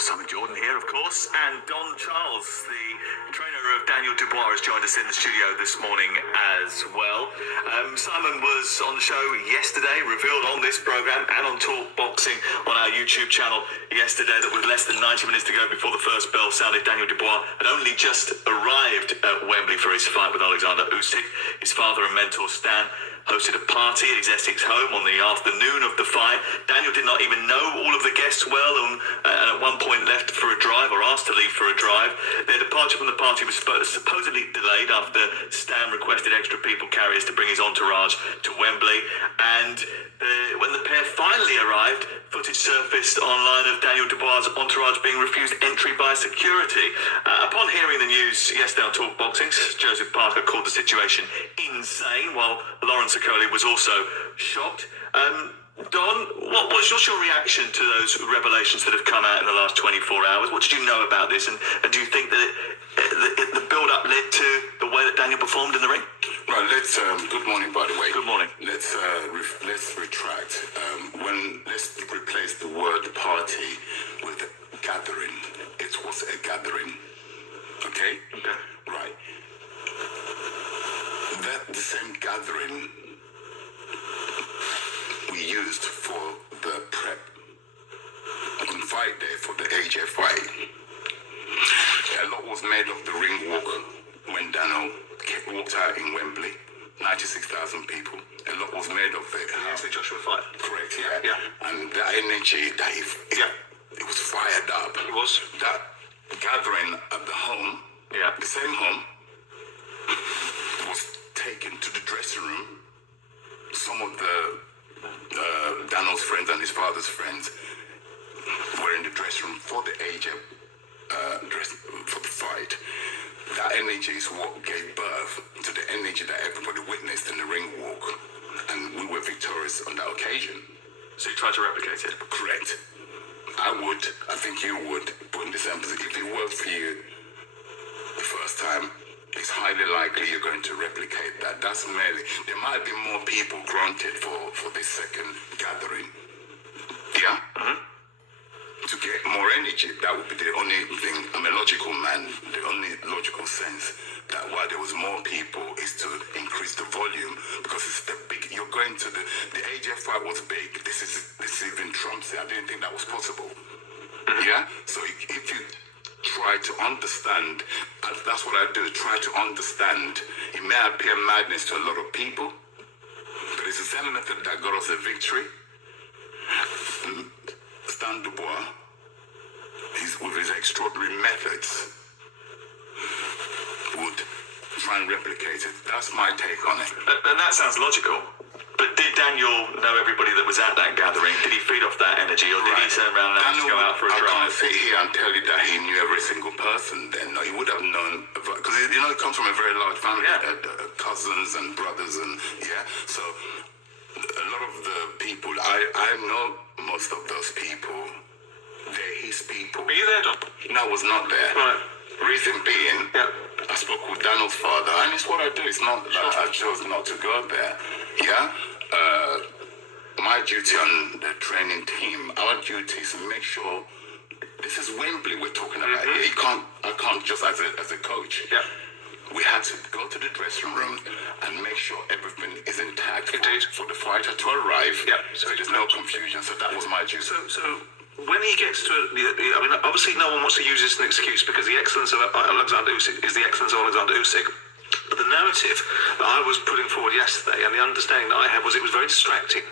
Simon Jordan here, of course, and Don Charles, the trainer of Daniel Dubois, has joined us in the studio this morning as well. Simon was on the show yesterday, revealed on this programme and on Talk Boxing on our YouTube channel yesterday that with less than 90 minutes to go before the first bell sounded, Daniel Dubois had only just arrived at Wembley for his fight with Alexander Usyk. His father and mentor Stan hosted a party at his Essex home on the afternoon of the fight. Daniel did not even know all of the guests well and at one point left for a drive, or asked to leave for a drive. Their departure from the party was supposedly delayed after Stan requested extra people carriers to bring his entourage to Wembley. And when the pair finally arrived, footage surfaced online of Daniel Dubois' entourage being refused entry by security. Upon hearing the news yesterday on Talk Boxing, Joseph Parker called the situation insane, while Lawrence Okolie was also shocked. Don, what's your reaction to those revelations that have come out in the last 24 hours? What did you know about this, and do you think that the build-up led to the way that Daniel performed in the ring? Right, good morning, by the way. Good morning. Let's retract. Let's replace the word party with gathering. It was a gathering. Okay? Okay. Right. The same gathering we used for the prep on fight day for the AJ fight. A lot was made of the ring walk when Daniel walked out in Wembley. 96,000 people. A lot was made of it. Yes, the Joshua fight. Correct, yeah. Yeah. And the energy that it was fired up. It was. That gathering at the home, the same home, was taken to the dressing room. Some of Daniel's friends and his father's friends were in the dressing room for the AJ for the fight. That energy is what gave birth to the energy that everybody witnessed in the ring walk, and we were victorious on that occasion. So you tried to replicate it? Correct. I think you would, put in this emphasis. If it worked for you the first time, it's highly likely you're going to replicate that. That's merely, there might be more people granted for this second gathering. Yeah? Mm-hmm. To get more energy, that would be the only thing. I'm a logical man. The only logical sense that why there was more people is to increase the volume, because it's the big. You're going to the AJ fight was big. This even trumps it. I didn't think that was possible. Yeah. So if you try to understand, that's what I do. Try to understand. It may appear madness to a lot of people, but it's the same method that got us a victory. Stan Dubois, with his extraordinary methods, would try and replicate it. That's my take on it. And that sounds logical. But did Daniel know everybody that was at that gathering? Did he feed off that energy, or did he turn around and have to go out for a drive? I can't sit here and tell you that he knew every single person then. No, he would have known, because he comes from a very large family, cousins and brothers, and so a lot of the people, I know most of those people, they're his people. Were you there, Don? No, I was not there. Right. Reason being, I spoke with Daniel's father, and it's what I do. It's not that I chose not to go there. Yeah? My duty on the training team, our duty is to make sure this is Wembley we're talking about. Mm-hmm. I can't just as a coach. Yeah. We had to go to the dressing room and make sure everything is intact for the fighter to arrive. Yeah. So there's no confusion. So that was my duty. So when he gets to, obviously no one wants to use this as an excuse, because the excellence of Alexander Usyk is the excellence of Alexander Usyk. But the narrative that I was putting forward yesterday, and the understanding that I had, was it was very distracting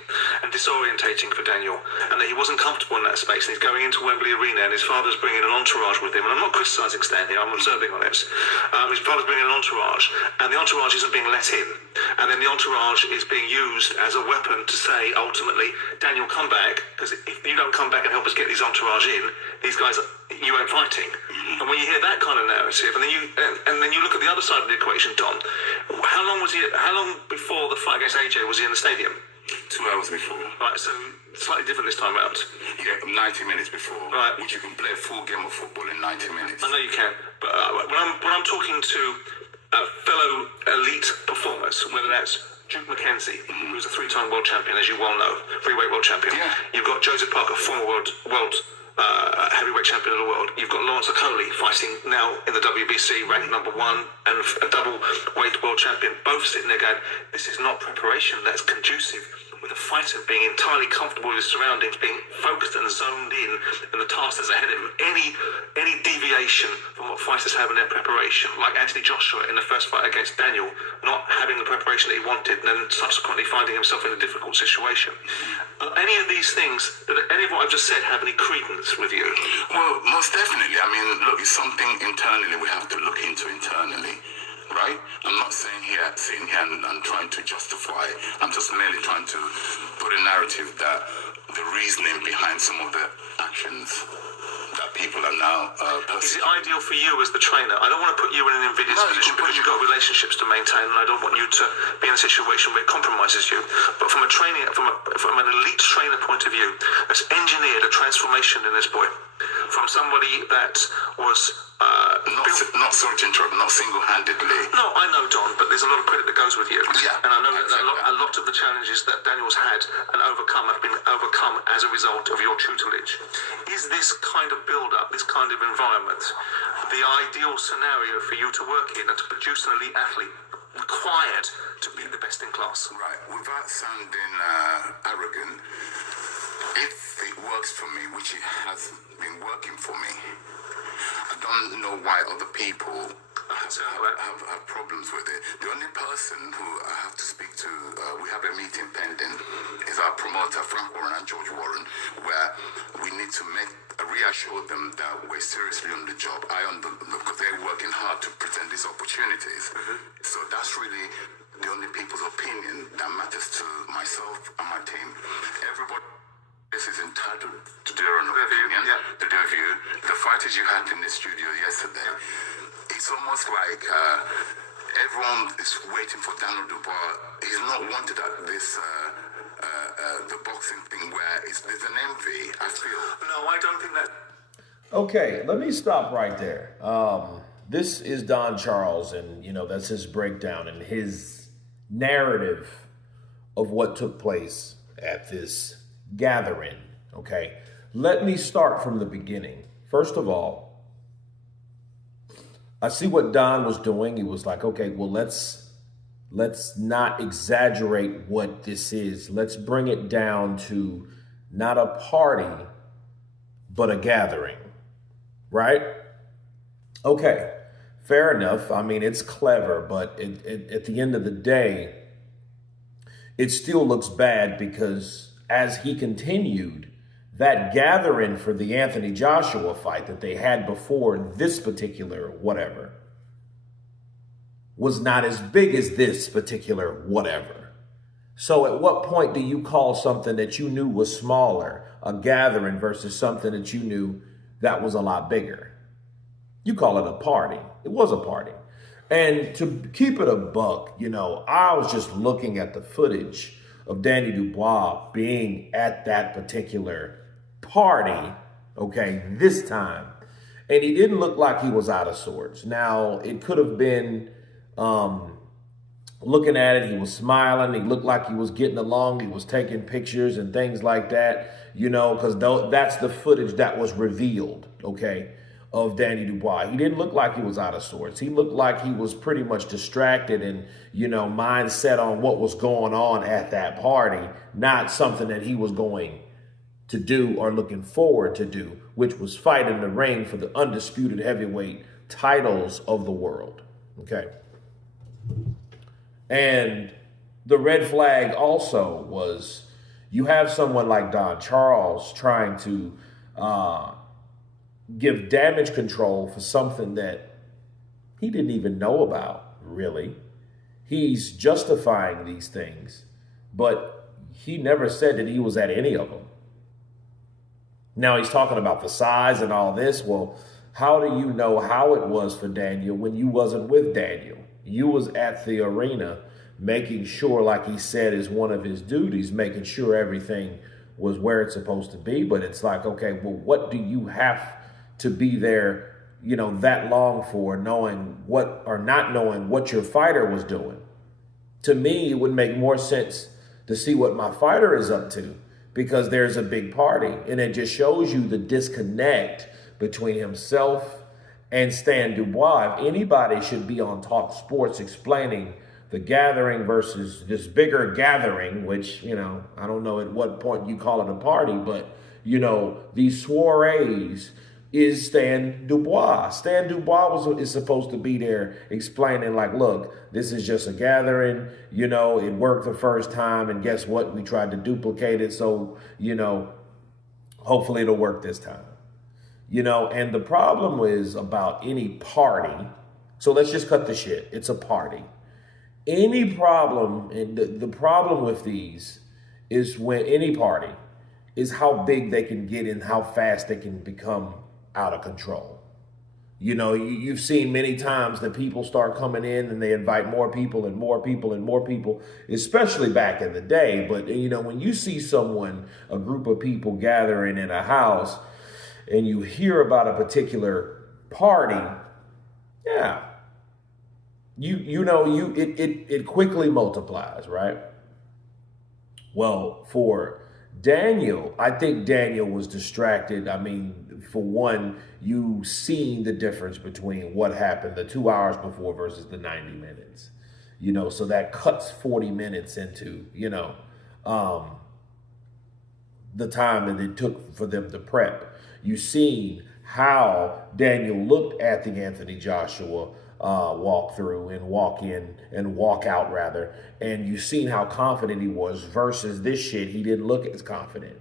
and disorientating for Daniel, and that he wasn't comfortable in that space, and he's going into Wembley Arena, and his father's bringing an entourage with him, and I'm not criticising Stan here, I'm observing on it. His father's bringing an entourage, and the entourage isn't being let in, and then the entourage is being used as a weapon to say, ultimately, Daniel, come back, because if you don't come back and help us get these entourage in, these guys, you ain't fighting. And when you hear that kind of narrative, and then you look at the other side of the equation, Don, how long before the fight against AJ was he in the stadium? 2 hours before. Right, so slightly different this time round. Yeah, 90 minutes before. Right. Which you can play a full game of football in 90 minutes. I know you can, but when I'm talking to fellow elite performers, whether that's Duke McKenzie, who's a 3-time world champion, as you well know, freeweight world champion. Yeah. You've got got Joseph Parker, former world heavyweight champion of the world. You've got Lawrence Okolie fighting now in the WBC, ranked #1 and a double weight world champion. Both sitting there going, this is not preparation that's conducive with a fighter being entirely comfortable with his surroundings, being focused and zoned in the task that's ahead of him. Any deviation from what fighters have in their preparation, like Anthony Joshua in the first fight against Daniel, not having the preparation that he wanted, and then subsequently finding himself in a difficult situation. Any of these things, any of what I've just said, have any credence with you? Well, most definitely. I mean, look, it's something internally we have to look into internally. Right? I'm not sitting here and trying to justify. I'm just merely trying to put a narrative that the reasoning behind some of the actions that people are now Is it ideal for you as the trainer? I don't want to put you in an invidious position because you've got relationships to maintain, and I don't want you to be in a situation where it compromises you. But from an elite trainer point of view, that's engineered a transformation in this boy. From somebody that was not single-handedly. No, I know, Don, but there's a lot of credit that goes with you. Yeah, and I know that a lot of the challenges that Daniel's had and overcome have been overcome as a result of your tutelage. Is this kind of build-up, this kind of environment, the ideal scenario for you to work in and to produce an elite athlete required to be the best in class? Right. Without sounding arrogant, if it works for me, which it has been working for me, I don't know why other people have problems with it. The only person who I have to speak to, we have a meeting pending, is our promoter, Frank Warren and George Warren, where we need to reassure them that we're seriously on the job. Because they're working hard to present these opportunities. So that's really the only people's opinion that matters to myself and my team. Everybody is entitled to their own opinion, to their view. The fighters you had in the studio yesterday, it's almost like everyone is waiting for Daniel Dubois. He's not wanted at this the boxing thing where there's an envy, I feel. No, I don't think that. Okay, let me stop right there. This is Don Charles, and that's his breakdown and his narrative of what took place at this gathering. Okay, let me start from the beginning. First of all, I see what Don was doing. He was like, okay, well, let's not exaggerate what this is. Let's bring it down to not a party, but a gathering, right? Okay, fair enough. I mean, it's clever, but at the end of the day, it still looks bad because as he continued, that gathering for the Anthony Joshua fight that they had before this particular whatever was not as big as this particular whatever. So at what point do you call something that you knew was smaller a gathering versus something that you knew that was a lot bigger? You call it a party. It was a party. And to keep it a buck, I was just looking at the footage of Danny Dubois being at that particular party, okay, this time. And he didn't look like he was out of sorts. Now, it could have been, looking at it, he was smiling. He looked like he was getting along. He was taking pictures and things like that, because that's the footage that was revealed, okay, of Danny Dubois. He didn't look like he was out of sorts. He looked like he was pretty much distracted and, mind set on what was going on at that party, not something that he was going to do or looking forward to do, which was fight in the ring for the undisputed heavyweight titles of the world. Okay. And the red flag also was you have someone like Don Charles trying to give damage control for something that he didn't even know about, really. He's justifying these things, but he never said that he was at any of them. Now he's talking about the size and all this. Well, how do you know how it was for Daniel when you wasn't with Daniel? You was at the arena making sure, like he said, is one of his duties, making sure everything was where it's supposed to be. But it's like, okay, well, what do you have to be there, that long for, knowing what or not knowing what your fighter was doing? To me, it would make more sense to see what my fighter is up to, because there's a big party. And it just shows you the disconnect between himself and Stan Dubois. If anybody should be on Talk Sports explaining the gathering versus this bigger gathering, which, you know, I don't know at what point you call it a party, but, you know, these soirees is Stan Dubois. Stan Dubois is supposed to be there explaining, like, look, this is just a gathering, you know, it worked the first time, and guess what? We tried to duplicate it, so, you know, hopefully it'll work this time. You know, and the problem is about any party, so let's just cut the shit. It's a party. Any problem, and the problem with these is when any party is how big they can get and how fast they can become out of control. You know, you've seen many times that people start coming in and they invite more people and more people and more people, especially back in the day. But, you know, when you see a group of people gathering in a house and you hear about a particular party, yeah, it quickly multiplies, right? Well, for Daniel, I think Daniel was distracted. I mean, for one, you seen the difference between what happened the 2 hours before versus the 90 minutes. You know, so that cuts 40 minutes into, you know, the time that it took for them to prep. You seen how Daniel looked at the Anthony Joshua walk through and walk in and walk out rather, and you seen how confident he was versus this shit. He didn't look as confident.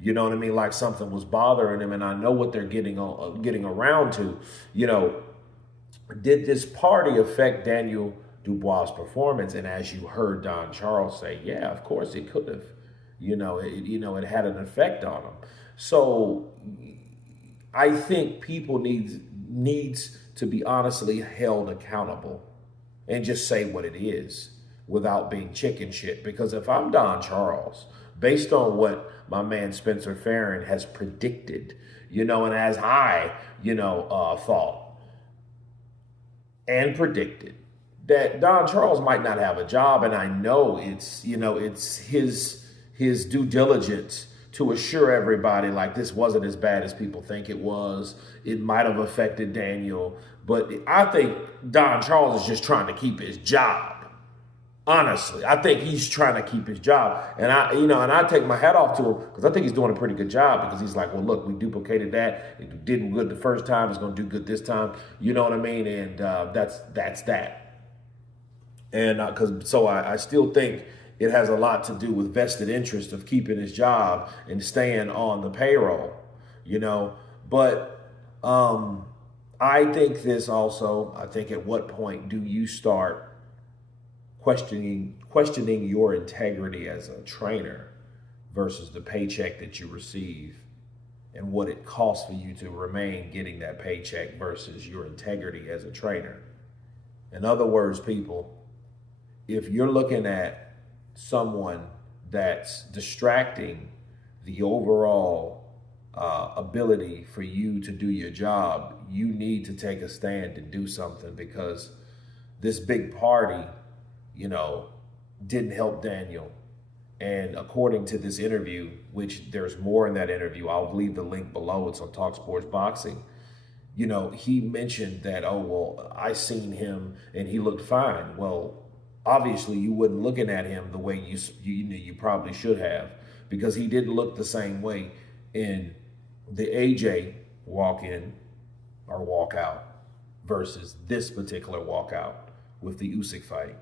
You know what I mean? Like something was bothering him, and I know what they're getting around to. You know, did this party affect Daniel Dubois' performance? And as you heard Don Charles say, yeah, of course it could have. You know, it had an effect on him. So I think people needs to be honestly held accountable and just say what it is without being chicken shit. Because if I'm Don Charles, based on what my man Spencer Farron has predicted, you know, and as I, you know, thought and predicted, that Don Charles might not have a job. And I know it's, you know, it's his due diligence to assure everybody like this wasn't as bad as people think it was. It might have affected Daniel, but I think Don Charles is just trying to keep his job. Honestly, I think he's trying to keep his job. And I take my hat off to him because I think he's doing a pretty good job, because he's like, well, look, we duplicated that. It did good the first time. It's going to do good this time. You know what I mean? And that's that. And I still think it has a lot to do with vested interest of keeping his job and staying on the payroll, you know. But I think at what point do you start questioning your integrity as a trainer versus the paycheck that you receive and what it costs for you to remain getting that paycheck versus your integrity as a trainer? In other words, people, if you're looking at someone that's distracting the overall ability for you to do your job, you need to take a stand and do something, because this big party, you know, didn't help Daniel. And according to this interview, which there's more in that interview, I'll leave the link below. It's on Talk Sports Boxing. You know, he mentioned that, oh, well, I seen him and he looked fine. Well, obviously you wasn't looking at him the way you probably should have, because he didn't look the same way in the AJ walk-in or walk-out versus this particular walk-out with the Usyk fight.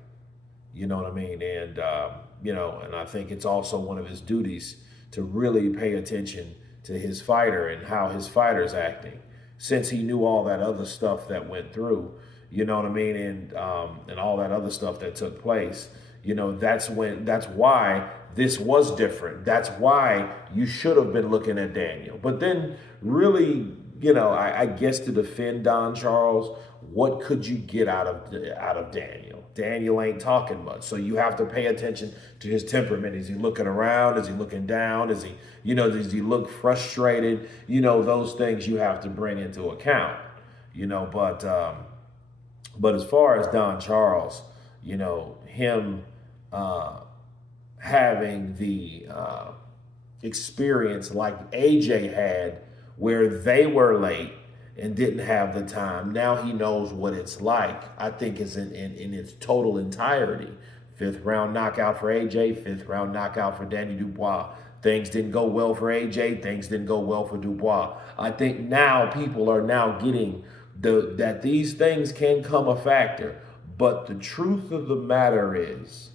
You know what I mean? And, you know, and I think it's also one of his duties to really pay attention to his fighter and how his fighter's acting, since he knew all that other stuff that went through. You know what I mean? And all that other stuff that took place. You know, that's why this was different. That's why you should have been looking at Daniel. But then really, you know, I guess to defend Don Charles, what could you get out of Daniel? Daniel ain't talking much. So you have to pay attention to his temperament. Is he looking around? Is he looking down? Does he look frustrated? You know, those things you have to bring into account, you know, but as far as Don Charles, you know, him having the experience like AJ had, where they were late and didn't have the time. Now he knows what it's like. I think it's in its total entirety. 5th round knockout for AJ, 5th round knockout for Danny Dubois. Things didn't go well for AJ, things didn't go well for Dubois. I think now people are now getting that these things can come a factor. But the truth of the matter is,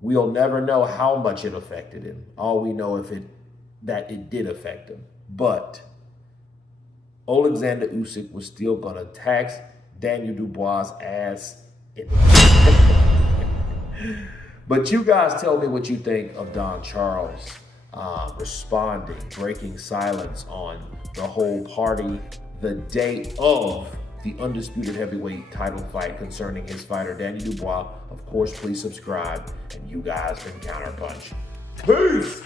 we'll never know how much it affected him. All we know that it did affect him. But Alexander Usyk was still going to tax Daniel Dubois' ass. But you guys tell me what you think of Don Charles responding, breaking silence on the whole party the day of the undisputed heavyweight title fight concerning his fighter, Danny Dubois. Of course, please subscribe, and you guys can counterpunch. Peace!